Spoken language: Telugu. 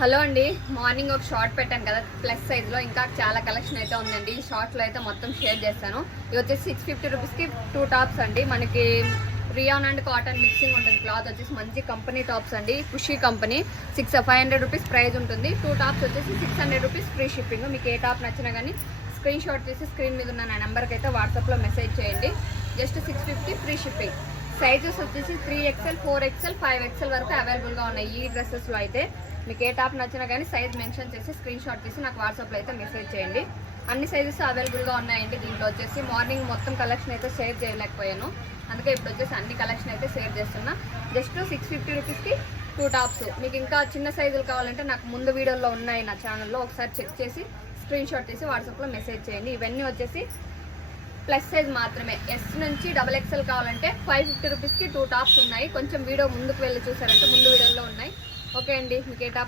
హలో అండి, మార్నింగ్ ఒక షార్ట్ పెట్టాను కదా ప్లస్ సైజ్లో. ఇంకా చాలా కలెక్షన్ అయితే ఉందండి. ఈ షార్ట్లో అయితే మొత్తం షేర్ చేస్తాను. ఇది వచ్చేసి 650 రూపీస్కి 2 టాప్స్ అండి. మనకి రియాన్ అండ్ కాటన్ మిక్సింగ్ ఉంటుంది. క్లాత్ వచ్చేసి మంచి కంపెనీ టాప్స్ అండి. ఖుషీ కంపెనీ. 500 రూపీస్ ప్రైస్ ఉంటుంది. 2 టాప్స్ వచ్చేసి 600 రూపీస్ ఫ్రీ షిప్పింగ్. మీకు ఏ టాప్ నచ్చినా కానీ స్క్రీన్ షాట్ చేసి స్క్రీన్ మీద ఉన్న నా నెంబర్కి అయితే వాట్సాప్లో మెసేజ్ చేయండి. Just 650 free shipping. సైజెస్ వచ్చేసి 3XL, 4XL, 5XL వరకు అవైలబుల్గా ఉన్నాయి. ఈ డ్రెస్సెస్లో అయితే మీకు ఏ టాప్ నచ్చినా కానీ సైజ్ మెన్షన్ చేసి స్క్రీన్ షాట్ తీసి నాకు వాట్సాప్లో అయితే మెసేజ్ చేయండి. అన్ని సైజెస్ అవైలబుల్గా ఉన్నాయండి. దీంట్లో వచ్చేసి మార్నింగ్ మొత్తం కలెక్షన్ అయితే షేర్ చేయలేకపోయాను, అందుకే ఇప్పుడు వచ్చేసి అన్ని కలెక్షన్ అయితే షేర్ చేస్తున్నా. జస్ట్ 650 రూపీస్కి 2 టాప్స్. మీకు ఇంకా చిన్న సైజులు కావాలంటే నాకు ముందు వీడియోలో ఉన్నాయి నా ఛానల్లో, ఒకసారి చెక్ చేసి స్క్రీన్ షాట్ తీసి వాట్సాప్లో మెసేజ్ చేయండి. ఇవన్నీ వచ్చేసి ప్లస్ సైజ్ మాత్రమే. ఎస్ నుంచి XXL కావాలంటే 550 రూపీస్కి 2 టాప్స్ ఉన్నాయి. కొంచెం వీడియో ముందుకు వెళ్ళి చూసారంటే ముందు వీడియోలో ఉన్నాయి. ఓకే అండి, మీకు ఏ టాప్